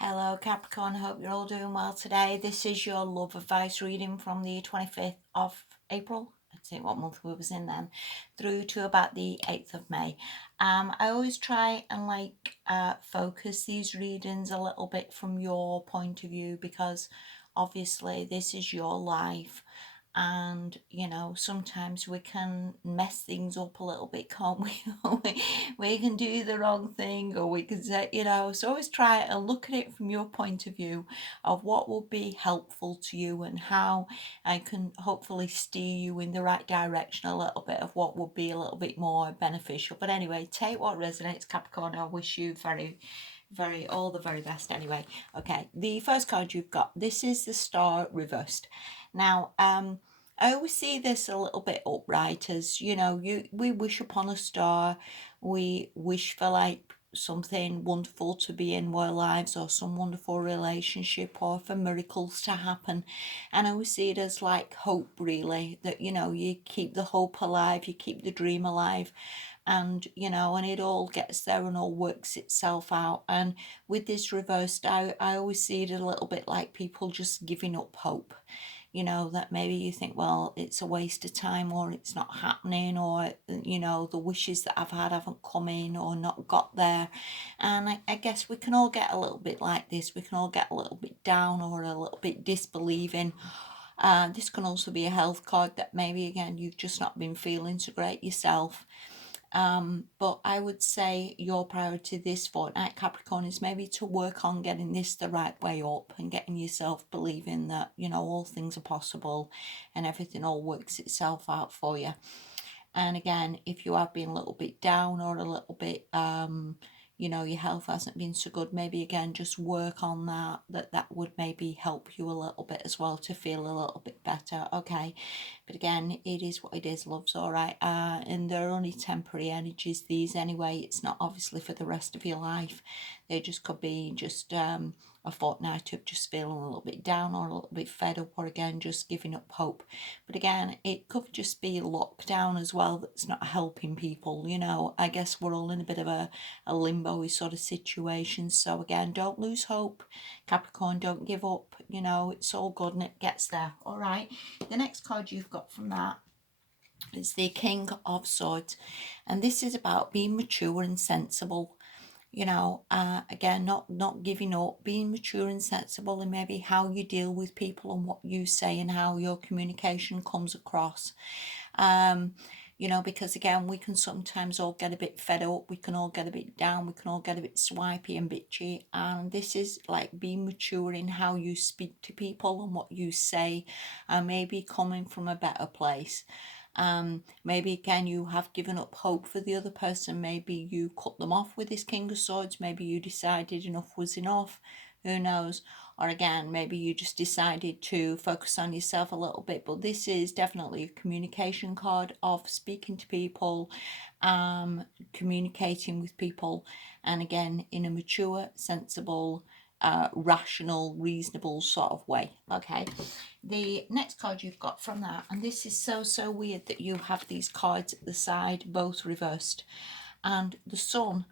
Hello Capricorn, hope you're all doing well today. This is your love advice reading from the 25th of April. I'd say what month we was in then, through to about the 8th of May. I always try and focus these readings a little bit from your point of view because obviously this is your life, and sometimes we can mess things up a little bit, can't we? We can do the wrong thing, or we can say, so always try and look at it from your point of view of what will be helpful to you and how I can hopefully steer you in the right direction a little bit of what would be a little bit more beneficial. But anyway, take what resonates, Capricorn. I wish you all the very best anyway. Okay, the first card you've got, this is the Star reversed. Now, I always see this a little bit upright as, we wish upon a star, we wish for something wonderful to be in our lives, or some wonderful relationship, or for miracles to happen. And I always see it as like hope, really, that, you keep the hope alive, you keep the dream alive, and and it all gets there and all works itself out. And with this reversed, I always see it a little bit like people just giving up hope, that maybe you think, well, it's a waste of time, or it's not happening, or the wishes that I've had haven't come in or not got there. And I guess we can all get a little bit like this. We can all get a little bit down or a little bit disbelieving. This can also be a health card, that maybe again you've just not been feeling so great yourself. But I would say your priority this fortnight, Capricorn, is maybe to work on getting this the right way up and getting yourself believing that, all things are possible and everything all works itself out for you. And again, if you have been a little bit down or a little bit, your health hasn't been so good, maybe again, just work on that would maybe help you a little bit as well to feel a little bit better. Okay. But again, it is what it is, love's all right. And they're only temporary energies, these anyway. It's not obviously for the rest of your life. They just could be just a fortnight of just feeling a little bit down or a little bit fed up, or again just giving up hope. But again, it could just be lockdown as well that's not helping people. I guess we're all in a bit of a limbo sort of situation. So again, don't lose hope, Capricorn. Don't give up. It's all good and it gets there. All right. The next card you've got from that is the King of Swords, and this is about being mature and sensible. Again, not giving up, being mature and sensible in maybe how you deal with people and what you say and how your communication comes across. Because again, we can sometimes all get a bit fed up, we can all get a bit down, we can all get a bit swipey and bitchy. And this is like being mature in how you speak to people and what you say, and maybe coming from a better place. Maybe again you have given up hope for the other person. Maybe you cut them off with this King of Swords. Maybe you decided enough was enough. Who knows? Or again, maybe you just decided to focus on yourself a little bit. But this is definitely a communication card of speaking to people, communicating with people, and again in a mature, sensible, rational, reasonable sort of way. Okay. The next card you've got from that, and this is so weird that you have these cards at the side both reversed, and the Sun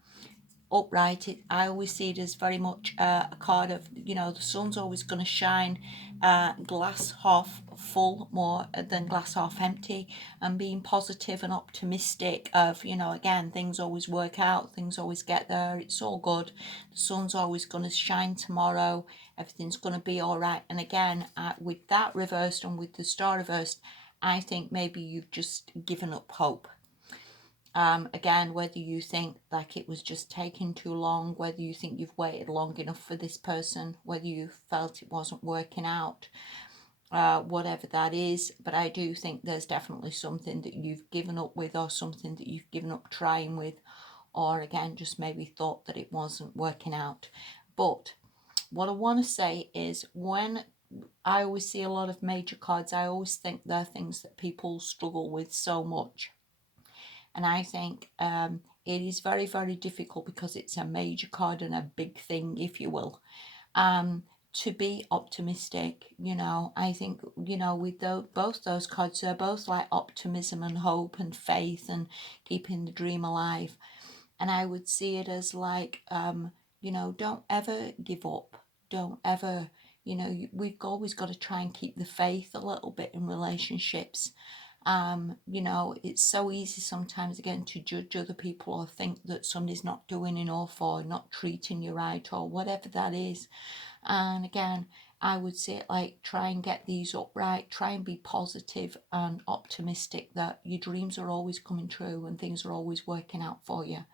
upright. I always see it as very much a card of, the sun's always going to shine glass half full more than glass half empty, and being positive and optimistic of, again, things always work out, things always get there, it's all good, the sun's always going to shine tomorrow, everything's going to be all right. And again, with that reversed and with the star reversed, I think maybe you've just given up hope. Again, whether you think like it was just taking too long, whether you think you've waited long enough for this person, whether you felt it wasn't working out, whatever that is. But I do think there's definitely something that you've given up with, or something that you've given up trying with, or again, just maybe thought that it wasn't working out. But what I want to say is, when I always see a lot of major cards, I always think they're things that people struggle with so much. And I think it is very, very difficult, because it's a major card and a big thing, if you will, to be optimistic. I think, with both those cards, they're both like optimism and hope and faith and keeping the dream alive. And I would see it as like, you know, don't ever give up. Don't ever, you know, we've always got to try and keep the faith a little bit in relationships. You know, it's so easy sometimes again to judge other people or think that somebody's not doing enough or not treating you right or whatever that is. And again, I would say like try and get these upright, try and be positive and optimistic that your dreams are always coming true and things are always working out for you.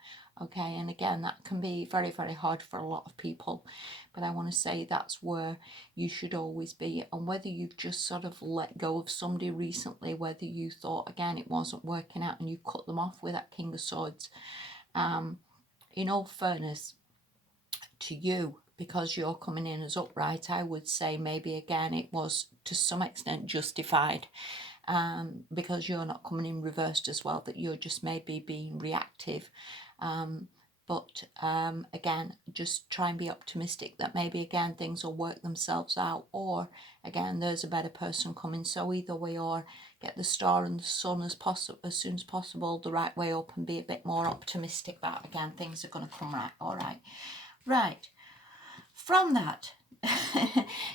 Okay, and again, that can be very, very hard for a lot of people, but I want to say that's where you should always be. And whether you've just sort of let go of somebody recently, whether you thought again it wasn't working out and you cut them off with that King of Swords, in all fairness to you, because you're coming in as upright, I would say maybe again it was to some extent justified, because you're not coming in reversed as well, that you're just maybe being reactive. But again, just try and be optimistic that maybe again things will work themselves out, or again there's a better person coming. So either way, or get the star and the sun as possible, as soon as possible, the right way up, and be a bit more optimistic that again things are going to come right. All right. Right. From that,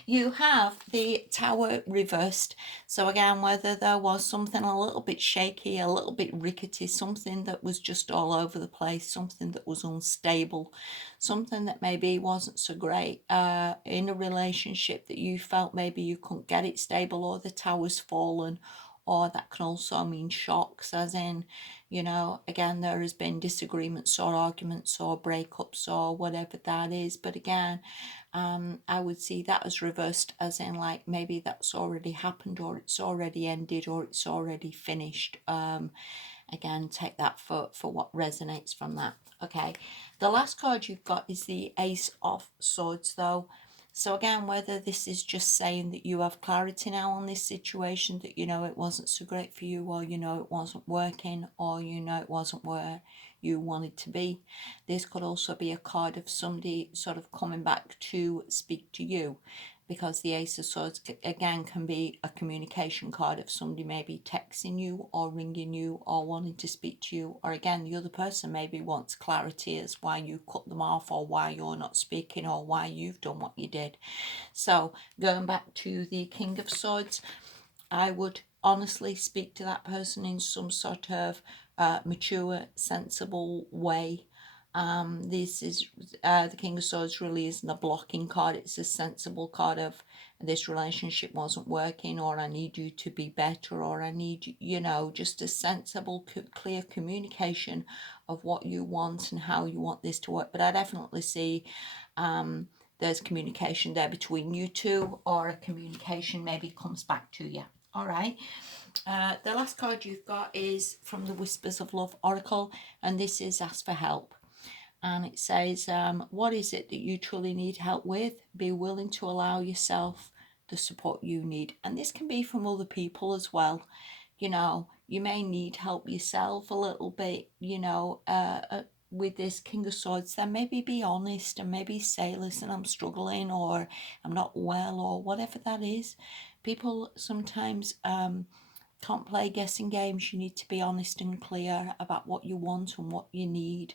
you have the Tower reversed. So again, whether there was something a little bit shaky, a little bit rickety, something that was just all over the place, something that was unstable, something that maybe wasn't so great in a relationship, that you felt maybe you couldn't get it stable, or the tower's fallen, or that can also mean shocks, as in, you know, again, there has been disagreements or arguments or breakups or whatever that is. But again, I would see that as reversed, as in like maybe that's already happened, or it's already ended, or it's already finished. Again, take that for what resonates from that. Okay, the last card you've got is the Ace of Swords, though. So again, whether this is just saying that you have clarity now on this situation, that you know it wasn't so great for you, or you know it wasn't working, or you know it wasn't where you wanted to be. This could also be a card of somebody sort of coming back to speak to you, because the Ace of Swords again can be a communication card of somebody maybe texting you or ringing you or wanting to speak to you, or again the other person maybe wants clarity as why you cut them off, or why you're not speaking, or why you've done what you did. So going back to the King of Swords, I would honestly speak to that person in some sort of mature, sensible way. This is the King of Swords really isn't a blocking card. It's a sensible card of this relationship wasn't working, or I need you to be better, or I need you know, just a sensible, clear communication of what you want and how you want this to work. But I definitely see there's communication there between you two, or a communication maybe comes back to you. All right. The last card you've got is from the Whispers of Love Oracle, and this is Ask for Help. And it says, what is it that you truly need help with? Be willing to allow yourself the support you need. And this can be from other people as well. You know, you may need help yourself a little bit, you know, with this King of Swords. Then maybe be honest and maybe say, listen, I'm struggling, or I'm not well, or whatever that is. People sometimes can't play guessing games. You need to be honest and clear about what you want and what you need.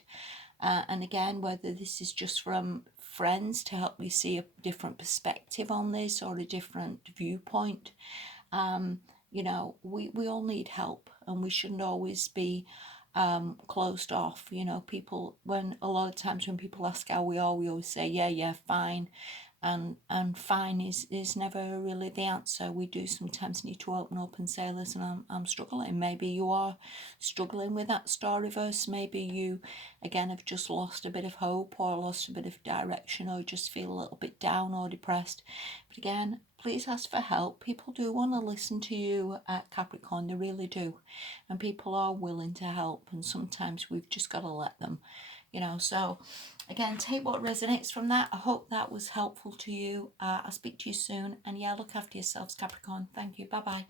And again, whether this is just from friends to help you see a different perspective on this, or a different viewpoint. You know, we all need help, and we shouldn't always be closed off. You know, people, when a lot of times when people ask how we are, we always say, yeah, fine. And fine is never really the answer. We do sometimes need to open up and say, listen, I'm struggling. Maybe you are struggling with that star reverse. Maybe you again have just lost a bit of hope, or lost a bit of direction, or just feel a little bit down or depressed. But again, please ask for help. People do want to listen to you at Capricorn, they really do. And people are willing to help, and sometimes we've just got to let them, you know. So again, take what resonates from that. I hope that was helpful to you. I'll speak to you soon, and yeah, look after yourselves, Capricorn. Thank you. Bye bye.